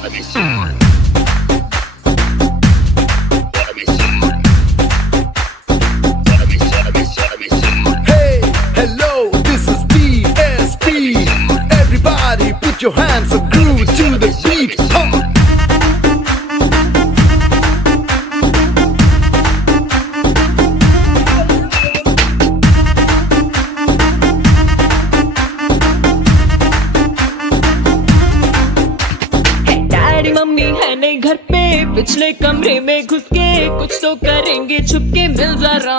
Hey, hello, this is DSP. Everybody put your hands up, groove to the beat. Huh. Daddy mummy है नहीं घर पे, पिछले कमरे में घुस के कुछ तो करेंगे छुप के, मिल जरा।